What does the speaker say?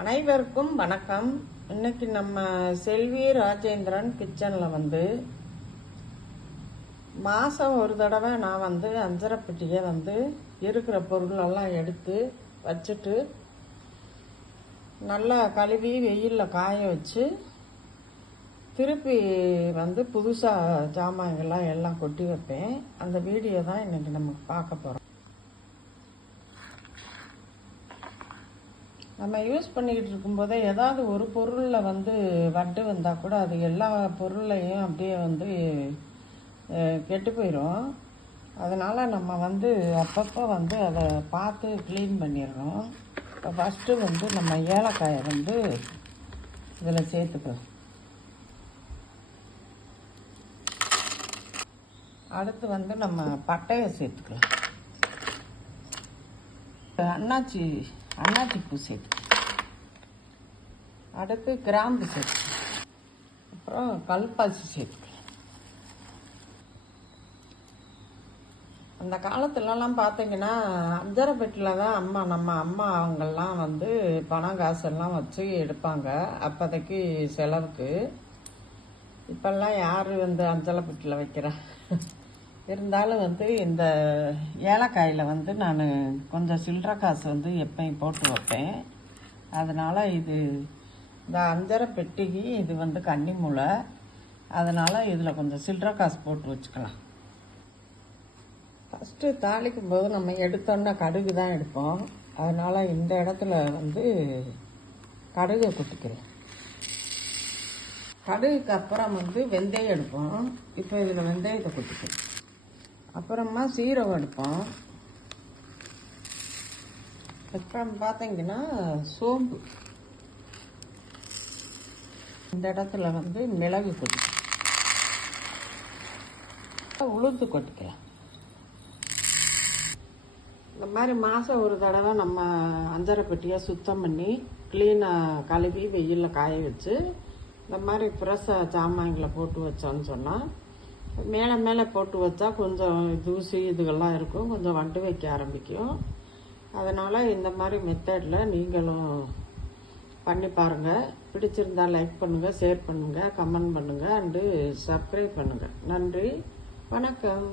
அனைவருக்கும் வணக்கம். இன்னைக்கு நம்ம செல்வி ராஜேந்திரன் கிச்சனில் மாதம் ஒரு தடவை நான் அஞ்சரைப்பெட்டியை இருக்கிற பொருளெல்லாம் எடுத்து வச்சுட்டு நல்லா கழுவி வெயிலில் காய வச்சு திருப்பி புதுசாக ஜாமான்கள்லாம் எல்லாம் கொட்டி வைப்பேன். அந்த வீடியோ தான் இன்னைக்கு நம்ம பார்க்க போகிறோம். நம்ம யூஸ் பண்ணிக்கிட்டு இருக்கும்போதே ஏதாவது ஒரு பொருளில் வட்டு வந்தால் கூட அது எல்லா பொருளையும் அப்படியே கெட்டு போயிடும். அதனால் நம்ம அப்பப்போ அதை பார்த்து க்ளீன் பண்ணிடணும். இப்போ ஃபஸ்ட்டு நம்ம ஏலக்காயை இதில் சேர்த்துக்கலாம். அடுத்து நம்ம பட்டையை சேர்த்துக்கலாம். அன்னாச்சி பூ சேர்த்து, அடுத்து கிராம்பு சேர்த்து, அப்புறம் கல்பாசி சேர்த்துக்கலாம். அந்த காலத்துலலாம் பார்த்தீங்கன்னா அஞ்சரைப்பெட்டியில் தான் நம்ம அம்மா அவங்கெல்லாம் பணம் காசெல்லாம் வச்சு எடுப்பாங்க அப்போதைக்கு செலவுக்கு. இப்பெல்லாம் யார் அஞ்சரைப்பெட்டியில் வைக்கிறா? இருந்தாலும் இந்த ஏலக்காயில் நான் கொஞ்சம் சில்லறை காசு எப்பயும் போட்டு வைப்பேன். அதனால் இந்த அஞ்சரை பெட்டிக்கு இது கன்னி மூளை. அதனால் இதில் கொஞ்சம் சில்லறை காசு போட்டு வச்சுக்கலாம். ஃபஸ்ட்டு தாளிக்கும் போது நம்ம எடுத்தோன்னா கடுகு தான் எடுப்போம். அதனால் இந்த இடத்துல கடுகை கொட்டிக்கிறேன். கடுகுக்கு அப்புறம் வெந்தயம் எடுப்போம். இப்போ இதில் வெந்தயத்தை கொட்டிக்கிறேன். அப்புறமா சீரகம் எடுப்போம். அப்புறம் பார்த்தீங்கன்னா சோம்பு. இந்த இடத்துல மிளகு கொட்டிக்கலாம். உளுந்து கொட்டிக்கலாம். இந்த மாதிரி மாதம் ஒரு தடவை நம்ம அஞ்சரைப்பெட்டியை சுத்தம் பண்ணி க்ளீனாக கழுவி வெயிலில் காய வச்சு இந்த மாதிரி ஃப்ரெஷ்ஷாக சாமான்களை போட்டு வச்சோன்னு சொன்னால் மேலே போட்டு வச்சா கொஞ்சம் தூசி இதுகள்லாம் இருக்கும், கொஞ்சம் வண்டு வைக்க ஆரம்பிக்கும். அதனால் இந்த மாதிரி மெத்தடில் நீங்களும் பண்ணி பாருங்கள். பிடிச்சிருந்தால் லைக் பண்ணுங்கள், ஷேர் பண்ணுங்கள், கமெண்ட் பண்ணுங்கள், அண்டு சப்ஸ்கிரைப் பண்ணுங்கள். நன்றி, வணக்கம்.